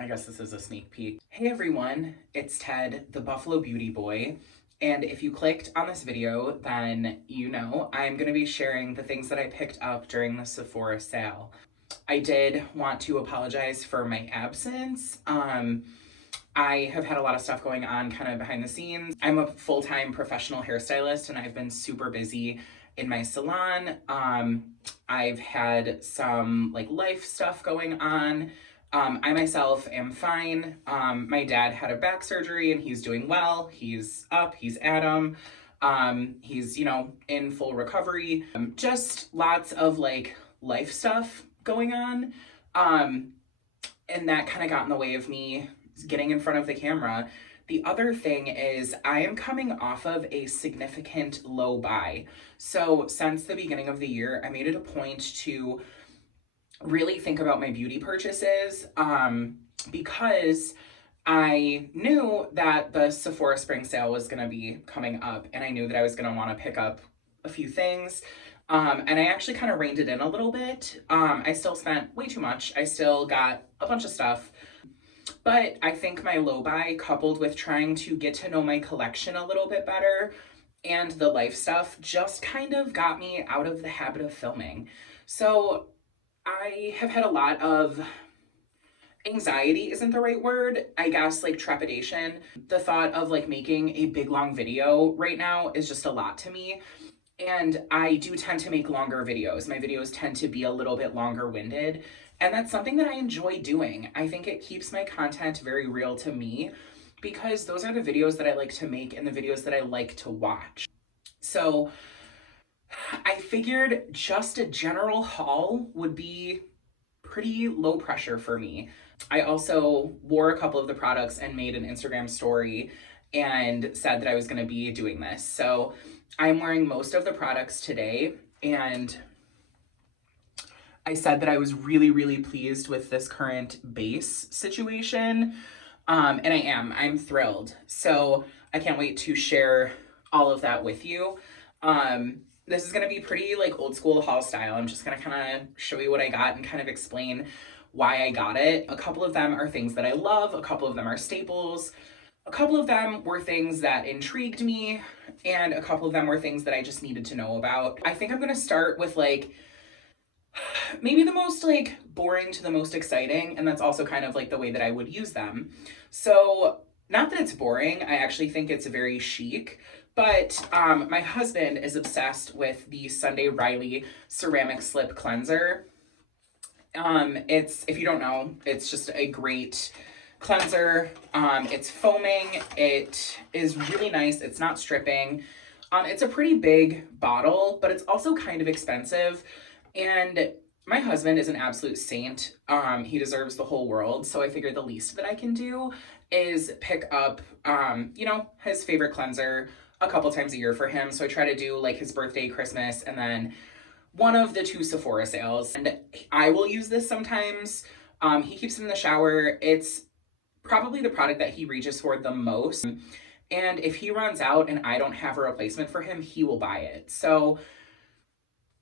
I guess this is a sneak peek. Hey everyone, it's Ted, the Buffalo Beauty Boy. And if you clicked on this video, then you know I'm gonna be sharing the things that I picked up during the Sephora sale. I did want to apologize for my absence. I have had a lot of stuff going on kind of behind the scenes. I'm a full-time professional hairstylist and I've been super busy in my salon. I've had some like life stuff going on. I myself am fine. My dad had a back surgery and he's doing well. He's up, he's at 'em. He's, you know, in full recovery. Just lots of like life stuff going on. And that kind of got in the way of me getting in front of the camera. The other thing is I am coming off of a significant low buy. So since the beginning of the year, I made it a point to really think about my beauty purchases because I knew that the Sephora spring sale was going to be coming up and I knew that I was going to want to pick up a few things. And I actually kind of reined it in a little bit. I still spent way too much. I still got a bunch of stuff. But I think my low buy coupled with trying to get to know my collection a little bit better and the life stuff just kind of got me out of the habit of filming. So I have had a lot of anxiety isn't the right word, I guess, like trepidation. The thought of like making a big long video right now is just a lot to me. And I do tend to make longer videos. My videos tend to be a little bit longer winded. And that's something that I enjoy doing. I think it keeps my content very real to me because those are the videos that I like to make and the videos that I like to watch. So I figured just a general haul would be pretty low pressure for me. I also wore a couple of the products and made an Instagram story and said that I was going to be doing this. So I'm wearing most of the products today and I said that I was really, really pleased with this current base situation. And I am. I'm thrilled. So I can't wait to share all of that with you. This is going to be pretty like old school haul style. I'm just going to kind of show you what I got and kind of explain why I got it. A couple of them are things that I love. A couple of them are staples. A couple of them were things that intrigued me. And a couple of them were things that I just needed to know about. I think I'm going to start with like maybe the most like boring to the most exciting. And that's also kind of like the way that I would use them. So not that it's boring. I actually think it's very chic. But my husband is obsessed with the Sunday Riley ceramic slip cleanser. If you don't know, it's just a great cleanser. It's foaming. It is really nice. It's not stripping. It's a pretty big bottle, but it's also kind of expensive. And my husband is an absolute saint. He deserves the whole world. So I figured the least that I can do is pick up, you know, his favorite cleanser a couple times a year for him. So I try to do like his birthday, Christmas, and then one of the 2 Sephora sales. And I will use this sometimes. He keeps it in the shower. It's probably the product that he reaches for the most. And if he runs out and I don't have a replacement for him, he will buy it. So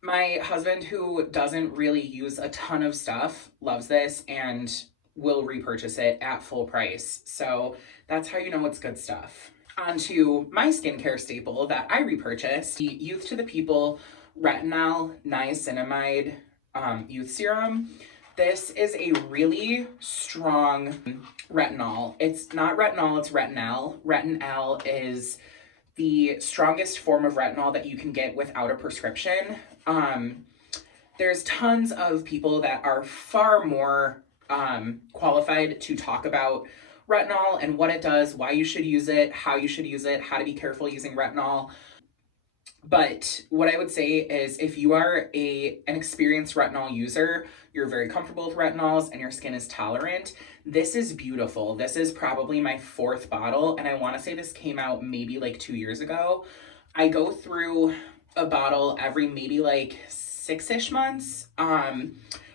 my husband, who doesn't really use a ton of stuff, loves this and will repurchase it at full price. So that's how you know it's good stuff. Onto my skincare staple that I repurchased, the Youth to the People Retinol Niacinamide Youth Serum. This is a really strong retinol. It's not retinol, it's retinol. Retinol is the strongest form of retinol that you can get without a prescription. There's tons of people that are far more qualified to talk about retinol and what it does, why you should use it, how you should use it, how to be careful using retinol. But what I would say is if you are an experienced retinol user, you're very comfortable with retinols and your skin is tolerant, this is beautiful. This is probably my 4th bottle, and I want to say this came out maybe like 2 years ago. I go through a bottle every maybe like 6-ish months,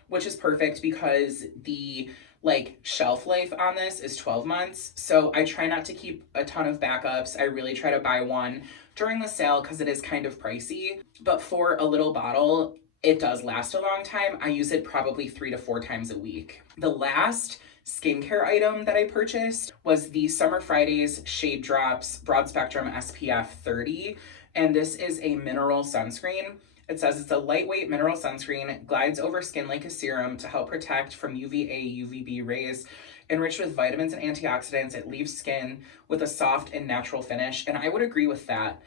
which is perfect because the like shelf life on this is 12 months. So I try not to keep a ton of backups. I really try to buy one during the sale because it is kind of pricey. But for a little bottle, it does last a long time. I use it probably 3 to 4 times a week. The last skincare item that I purchased was the Summer Fridays Shade Drops Broad Spectrum SPF 30. And this is a mineral sunscreen. It says it's a lightweight mineral sunscreen, glides over skin like a serum to help protect from UVA, UVB rays. Enriched with vitamins and antioxidants, it leaves skin with a soft and natural finish. And I would agree with that.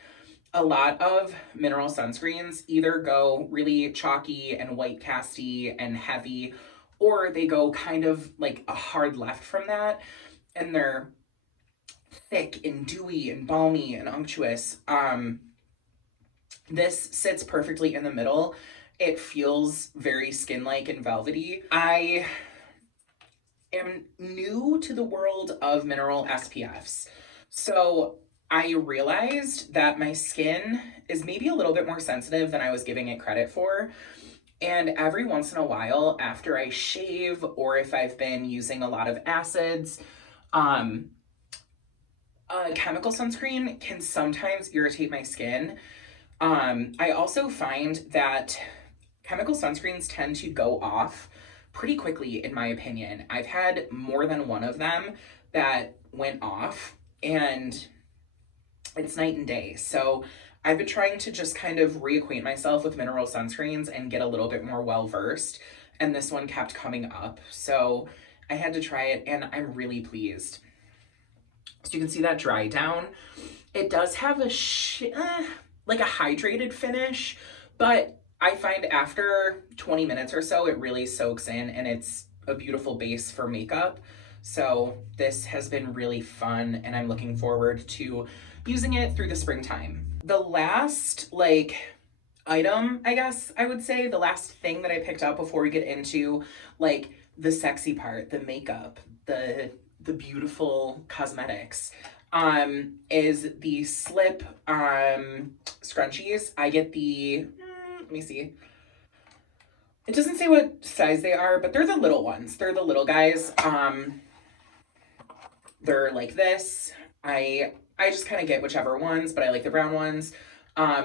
A lot of mineral sunscreens either go really chalky and white casty and heavy, or they go kind of like a hard left from that, and they're thick and dewy and balmy and unctuous. This sits perfectly in the middle. It feels very skin-like and velvety. I am new to the world of mineral SPFs. So I realized that my skin is maybe a little bit more sensitive than I was giving it credit for. And every once in a while, after I shave or if I've been using a lot of acids, a chemical sunscreen can sometimes irritate my skin. I also find that chemical sunscreens tend to go off pretty quickly, in my opinion. I've had more than one of them that went off, and it's night and day. So I've been trying to just kind of reacquaint myself with mineral sunscreens and get a little bit more well-versed, and this one kept coming up. So I had to try it, and I'm really pleased. So you can see that dry down. It does have a like a hydrated finish, but I find after 20 minutes or so, it really soaks in and it's a beautiful base for makeup. So this has been really fun and I'm looking forward to using it through the springtime. The last item, I guess I would say, the last thing that I picked up before we get into like the sexy part, the makeup, the beautiful cosmetics, is the Slip scrunchies. I get the, let me see. It doesn't say what size they are, but they're the little ones. They're the little guys. They're like this. I just kind of get whichever ones, but I like the brown ones.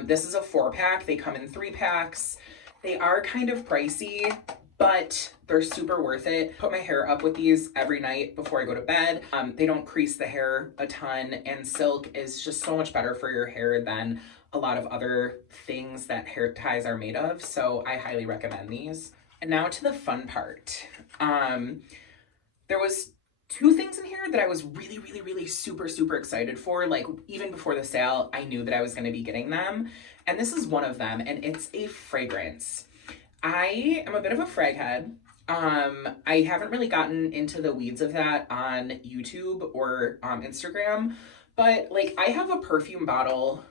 This is a 4-pack. They come in 3 packs. They are kind of pricey, but they're super worth it. Put my hair up with these every night before I go to bed. They don't crease the hair a ton, and silk is just so much better for your hair than a lot of other things that hair ties are made of. So I highly recommend these. And now to the fun part. There was 2 things in here that I was really super excited for. Like even before the sale, I knew that I was going to be getting them. And this is one of them, and it's a fragrance. I am a bit of a frag head. I haven't really gotten into the weeds of that on YouTube or Instagram, but like I have a perfume bottle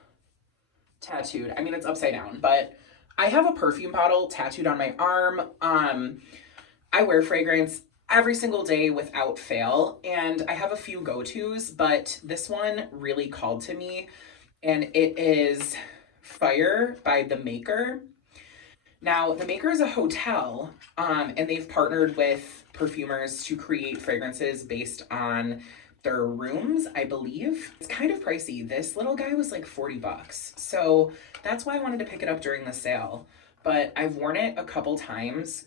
tattooed. I mean, it's upside down, but I have a perfume bottle tattooed on my arm. I wear fragrance every single day without fail, and I have a few go-tos, but this one really called to me, and it is Fire by The Maker. Now, The Maker is a hotel, and they've partnered with perfumers to create fragrances based on their rooms, I believe. It's kind of pricey. This little guy was like 40 bucks. So that's why I wanted to pick it up during the sale. But I've worn it a couple times,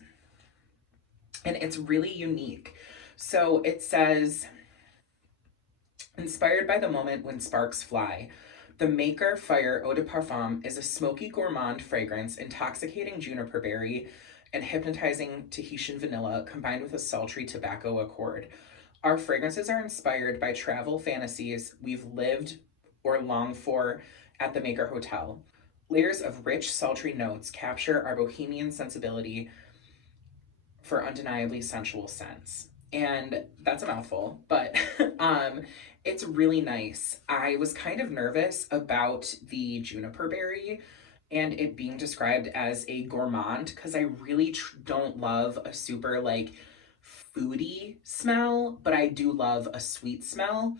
and it's really unique. So it says, inspired by the moment when sparks fly, the Maker Fire Eau de Parfum is a smoky gourmand fragrance, intoxicating juniper berry and hypnotizing Tahitian vanilla combined with a sultry tobacco accord. Our fragrances are inspired by travel fantasies we've lived or longed for at the Maker Hotel. Layers of rich, sultry notes capture our bohemian sensibility for undeniably sensual scents. And that's a mouthful, but it's really nice. I was kind of nervous about the juniper berry and it being described as a gourmand because I really don't love a super like foodie smell, but I do love a sweet smell,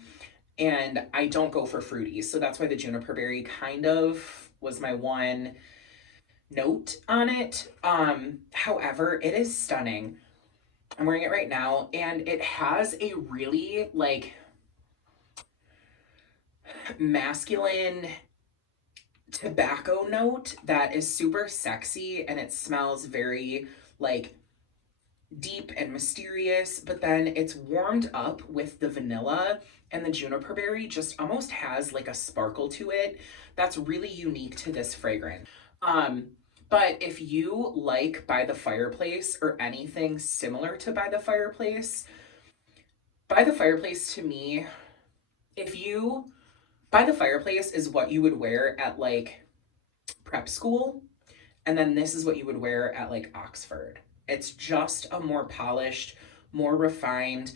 and I don't go for fruity. So that's why the juniper berry kind of was my one note on it. However, it is stunning. I'm wearing it right now, and it has a really like masculine tobacco note that is super sexy, and it smells very like deep and mysterious, but then it's warmed up with the vanilla, and the juniper berry just almost has like a sparkle to it that's really unique to this fragrance. Um, but if you like By the Fireplace or anything similar to By the Fireplace to me, if you, By the Fireplace is what you would wear at like prep school, and then this is what you would wear at like Oxford. It's just a more polished, more refined,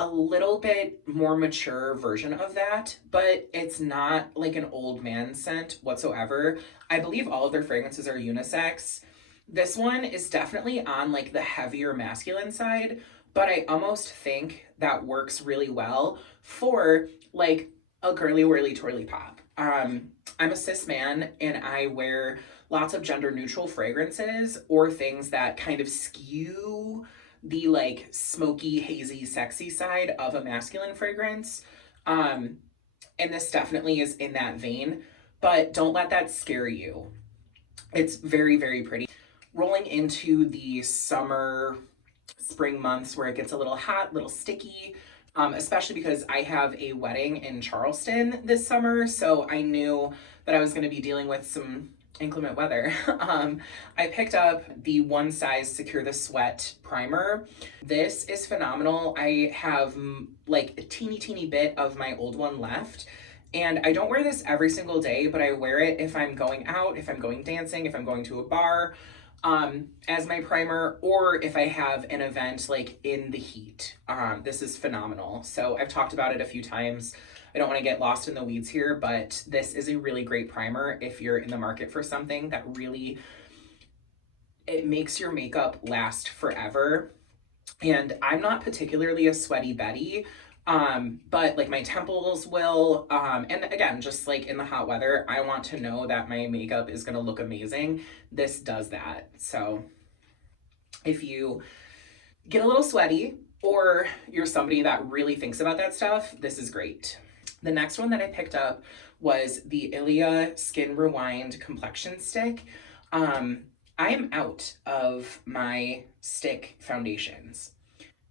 a little bit more mature version of that, but it's not like an old man scent whatsoever. I believe all of their fragrances are unisex. This one is definitely on like the heavier masculine side, but I almost think that works really well for like a girly whirly twirly pop. I'm a cis man and I wear lots of gender neutral fragrances or things that kind of skew the like smoky, hazy, sexy side of a masculine fragrance. Um, and this definitely is in that vein, but don't let that scare you. It's very, very pretty. Rolling into the summer, spring months where it gets a little hot, little sticky, especially because I have a wedding in Charleston this summer. So I knew that I was going to be dealing with some inclement weather. I picked up the One Size Secure the Sweat primer. This is phenomenal. I have like a teeny bit of my old one left. And I don't wear this every single day, but I wear it if I'm going out, if I'm going dancing, if I'm going to a bar, as my primer, or if I have an event like in the heat. This is phenomenal. So I've talked about it a few times. I don't want to get lost in the weeds here, but this is a really great primer if you're in the market for something that really, it makes your makeup last forever. And I'm not particularly a sweaty Betty, but like my temples will, and again, just like in the hot weather, I want to know that my makeup is gonna look amazing. This does that. So if you get a little sweaty or you're somebody that really thinks about that stuff, this is great. The next one that I picked up was the Ilia Skin Rewind Complexion Stick. I am out of my stick foundations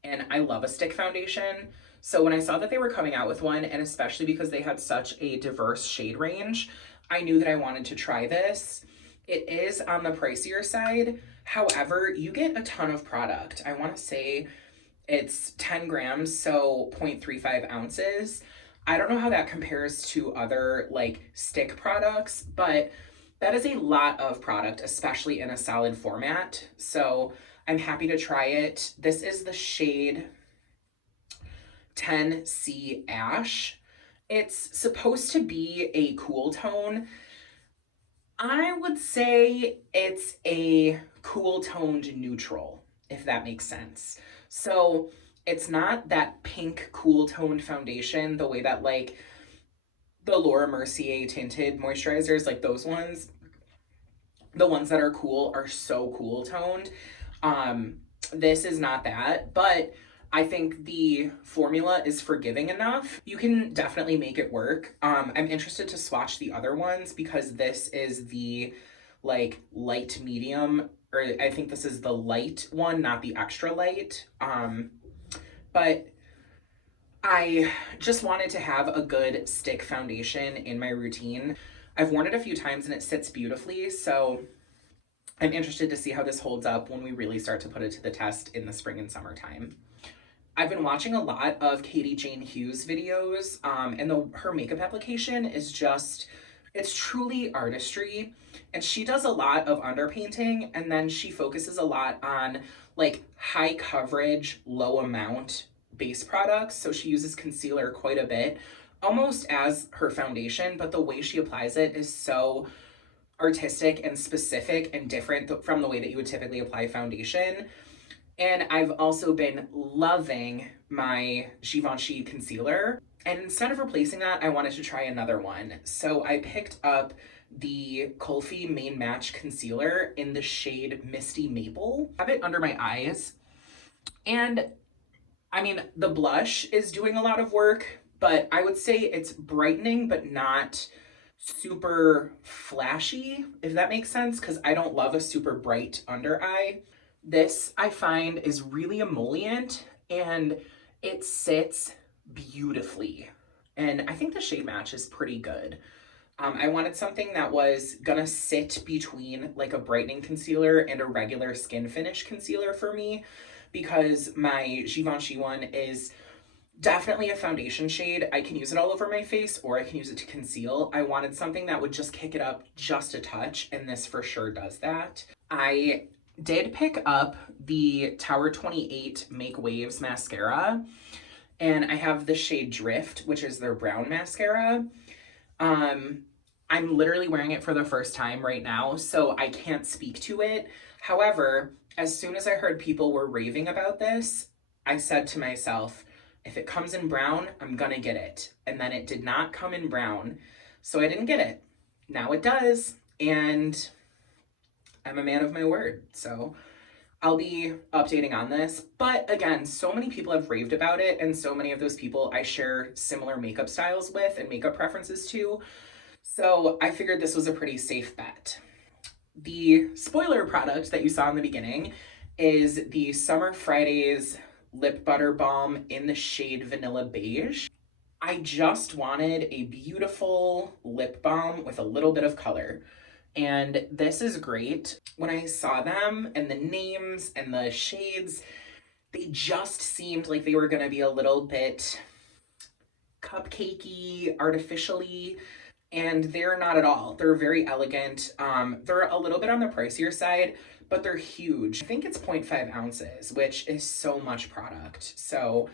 and I love a stick foundation. So when I saw that they were coming out with one, and especially because they had such a diverse shade range, I knew that I wanted to try this. It is on the pricier side. However, you get a ton of product. I want to say it's 10 grams, so 0.35 ounces. I don't know how that compares to other like stick products, but that is a lot of product, especially in a solid format. So I'm happy to try it. This is the shade 10C Ash. It's supposed to be a cool tone. I would say it's a cool toned neutral, if that makes sense. So it's not that pink cool toned foundation the way that like the Laura Mercier tinted moisturizers, like those ones, the ones that are cool are so cool toned. This is not that, but I think the formula is forgiving enough. You can definitely make it work. I'm interested to swatch the other ones because this is the like light medium, or I think this is the light one, not the extra light. But I just wanted to have a good stick foundation in my routine. I've worn it a few times and it sits beautifully, so I'm interested to see how this holds up when we really start to put it to the test in the spring and summertime. I've been watching a lot of Katie Jane Hughes videos, and her makeup application is just, it's truly artistry. And she does a lot of underpainting, and then she focuses a lot on like high coverage, low amount base products. So she uses concealer quite a bit, almost as her foundation, but the way she applies it is so artistic and specific and different from the way that you would typically apply foundation. And I've also been loving my Givenchy concealer. And instead of replacing that, I wanted to try another one. So I picked up the Kulfi Main Match Concealer in the shade Misty Maple. I have it under my eyes. And I mean, the blush is doing a lot of work, but I would say it's brightening, but not super flashy, if that makes sense, because I don't love a super bright under eye. This I find is really emollient and it sits beautifully. And I think the shade match is pretty good. I wanted something that was gonna sit between like a brightening concealer and a regular skin finish concealer for me, because my Givenchy one is definitely a foundation shade. I can use it all over my face or I can use it to conceal. I wanted something that would just kick it up just a touch, and this for sure does that. I did pick up the Tower 28 Make Waves mascara, and I have the shade Drift, which is their brown mascara. I'm literally wearing it for the first time right now, so I can't speak to it. However, as soon as I heard people were raving about this, I said to myself, if it comes in brown, I'm gonna get it. And then it did not come in brown, so I didn't get it. Now it does, and I'm a man of my word, so I'll be updating on this. But again, so many people have raved about it, and so many of those people I share similar makeup styles with and makeup preferences to. So I figured this was a pretty safe bet. The spoiler product that you saw in the beginning is the Summer Fridays Lip Butter Balm in the shade Vanilla Beige. I just wanted a beautiful lip balm with a little bit of color. And this is great. When I saw them and the names and the shades, they just seemed like they were gonna be a little bit cupcakey, artificially, and they're not at all. They're very elegant. They're a little bit on the pricier side, but they're huge. I think it's 0.5 ounces, which is so much product. So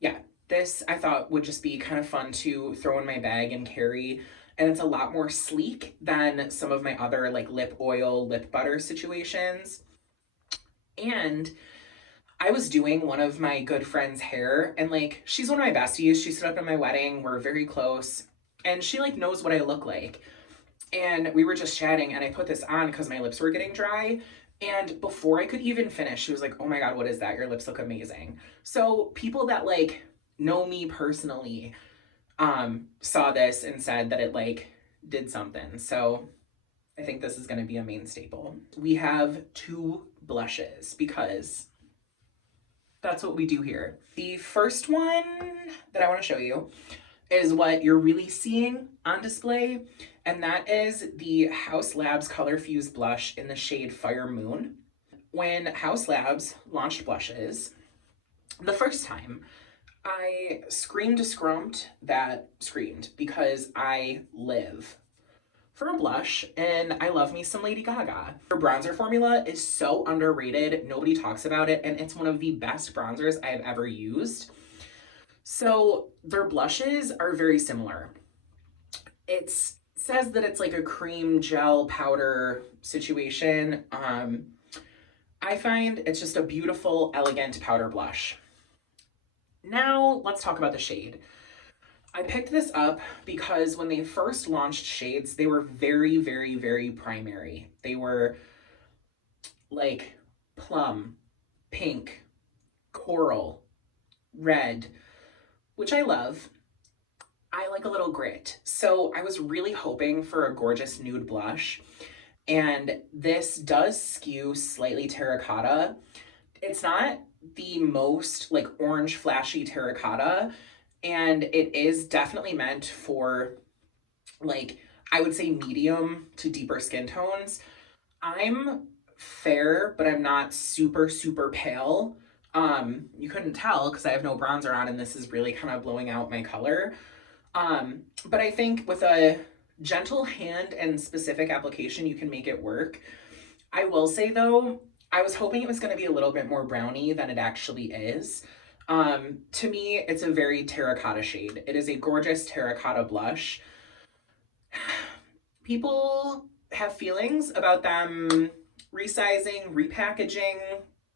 yeah, this I thought would just be kind of fun to throw in my bag and carry. And it's a lot more sleek than some of my other like lip oil, lip butter situations. And I was doing one of my good friend's hair, and like, she's one of my besties. She stood up at my wedding. We're very close, and she like knows what I look like. And we were just chatting, and I put this on because my lips were getting dry. And before I could even finish, she was like, oh my God, what is that? Your lips look amazing. So people that like know me personally saw this and said that it like did something. So I think this is going to be a main staple. We have 2 blushes because that's what we do here. The first one that I want to show you is what you're really seeing on display, and that is the Haus Labs Color Fuse blush in the shade Fire Moon. When Haus Labs launched blushes the first time, I screamed because I live for a blush, and I love me some Lady Gaga. Her bronzer formula is so underrated. Nobody talks about it, and it's one of the best bronzers I have ever used. So their blushes are very similar. It says that it's like a cream gel powder situation. I find it's just a beautiful, elegant powder blush. Now let's talk about the shade. I picked this up because when they first launched shades, they were very, very, very primary. They were like plum, pink, coral, red, which I love. I like a little grit. So I was really hoping for a gorgeous nude blush. And this does skew slightly terracotta. It's not the most like orange flashy terracotta, and it is definitely meant for like, I would say medium to deeper skin tones. I'm fair, but I'm not super, super pale. You couldn't tell because I have no bronzer on, and this is really kind of blowing out my color. But I think with a gentle hand and specific application, you can make it work. I will say though, I was hoping it was going to be a little bit more browny than it actually is. To me, it's a very terracotta shade. It is a gorgeous terracotta blush. People have feelings about them resizing, repackaging,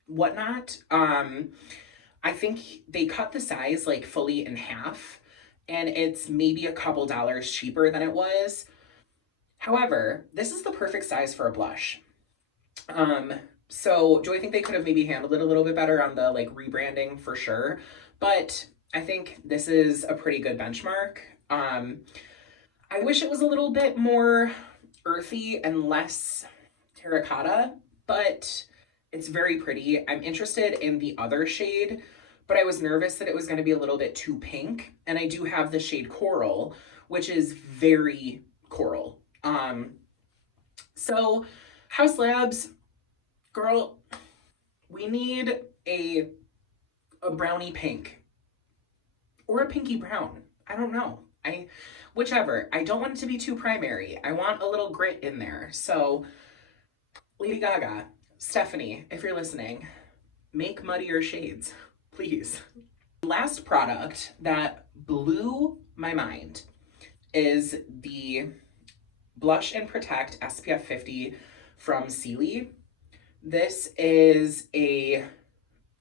whatnot. I think they cut the size like fully in half, and it's maybe a couple dollars cheaper than it was. However, this is the perfect size for a blush. So do I think they could have maybe handled it a little bit better on the like rebranding? For sure, but I think this is a pretty good benchmark. I wish it was a little bit more earthy and less terracotta, but It's very pretty. I'm interested in the other shade, but I was nervous that it was going to be a little bit too pink. And I do have the shade Coral, which is very coral. So House Labs, girl, we need a brownie pink or a pinky brown. I don't know. Whichever. I don't want it to be too primary. I want a little grit in there. So Lady Gaga, Stephanie, if you're listening, make muddier shades, please. Last product that blew my mind is the Blush and Protect SPF 50 from Sealy. This is a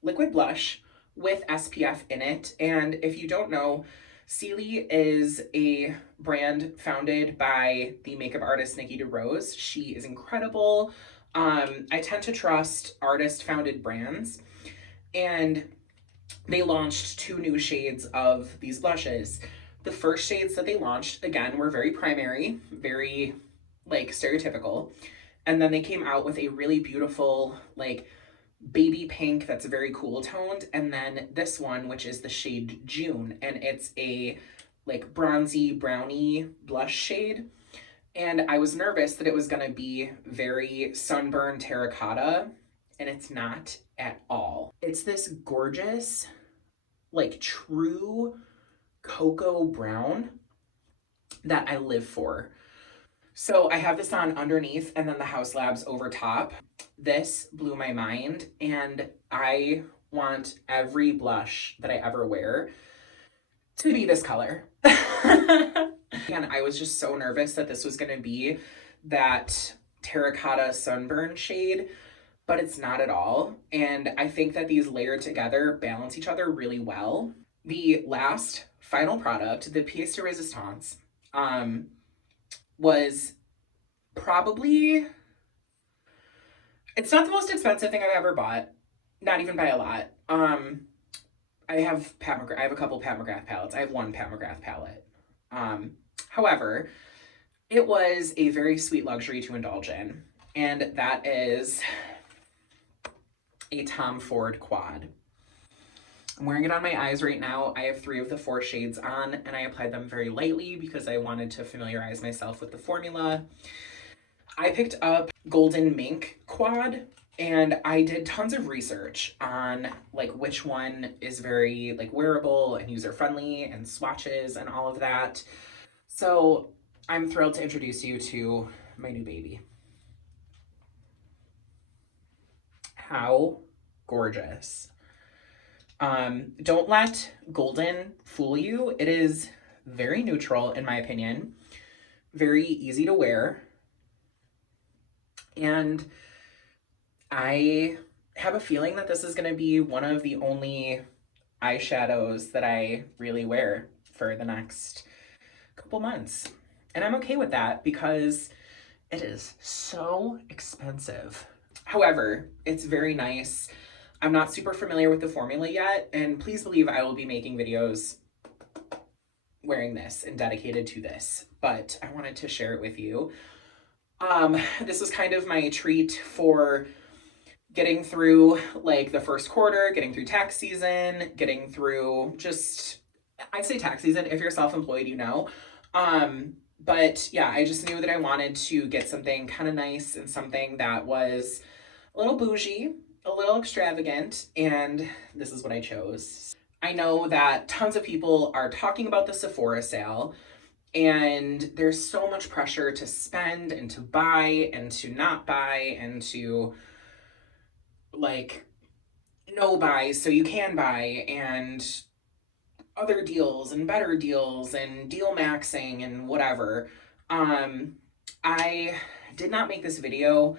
liquid blush with SPF in it. And if you don't know, Sealy is a brand founded by the makeup artist Nikki DeRose. She is incredible. I tend to trust artist-founded brands, and they launched 2 new shades of these blushes. The first shades that they launched, again, were very primary, very like stereotypical. And then they came out with a really beautiful like baby pink that's very cool toned. And then this one, which is the shade June, and it's a like bronzy brownie blush shade. And I was nervous that it was gonna be very sunburned terracotta, and it's not at all. It's this gorgeous, like true cocoa brown that I live for. So I have this on underneath and then the House Labs over top. This blew my mind, and I want every blush that I ever wear to be this color. And I was just so nervous that this was gonna be that terracotta sunburn shade, but it's not at all. And I think that these layered together balance each other really well. The last final product, the pièce de résistance, was probably, it's not the most expensive thing I've ever bought, not even by a lot. I have a couple Pat McGrath palettes. I have one Pat McGrath palette. However, it was a very sweet luxury to indulge in, and that is a Tom Ford quad. I'm wearing it on my eyes right now. I have 3 of the 4 shades on, and I applied them very lightly because I wanted to familiarize myself with the formula. I picked up Golden Mink quad, and I did tons of research on like which one is very like wearable and user-friendly and swatches and all of that. So I'm thrilled to introduce you to my new baby. How gorgeous. Don't let golden fool you. It is very neutral in my opinion, very easy to wear. And I have a feeling that this is going to be one of the only eyeshadows that I really wear for the next couple months. And I'm okay with that because it is so expensive. However, it's very nice. I'm not super familiar with the formula yet, and please believe I will be making videos wearing this and dedicated to this, but I wanted to share it with you. This was kind of my treat for getting through like the first quarter, getting through tax season, getting through just, I'd say tax season. If you're self-employed, you know. But yeah, I just knew that I wanted to get something kind of nice and something that was a little bougie, a little extravagant, and this is what I chose. I know that tons of people are talking about the Sephora sale, and there's so much pressure to spend and to buy and to not buy and to like no buy so you can buy, and other deals and better deals and deal maxing and whatever. I did not make this video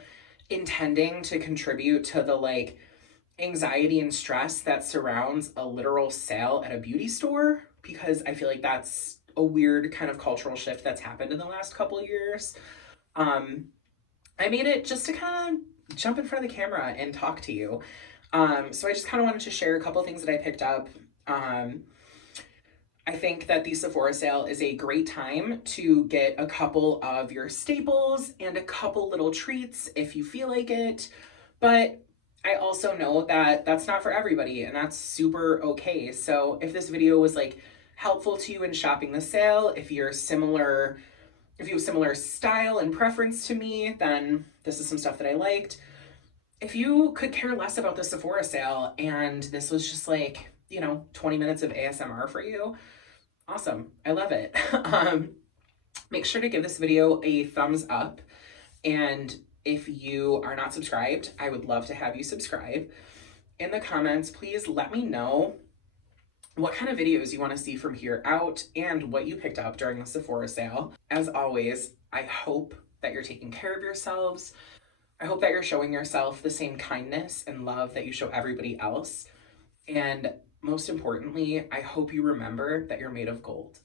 intending to contribute to the like anxiety and stress that surrounds a literal sale at a beauty store, because I feel like that's a weird kind of cultural shift that's happened in the last couple of years. I made it just to kind of jump in front of the camera and talk to you. So I just kind of wanted to share a couple things that I picked up. I think that the Sephora sale is a great time to get a couple of your staples and a couple little treats if you feel like it. But I also know that that's not for everybody, and that's super okay. So if this video was like helpful to you in shopping the sale, if you have similar style and preference to me, then this is some stuff that I liked. If you could care less about the Sephora sale and this was just like, 20 minutes of ASMR for you, awesome. I love it. Make sure to give this video a thumbs up. And if you are not subscribed, I would love to have you subscribe. In the comments, please let me know what kind of videos you want to see from here out and what you picked up during the Sephora sale. As always, I hope that you're taking care of yourselves. I hope that you're showing yourself the same kindness and love that you show everybody else. And most importantly, I hope you remember that you're made of gold.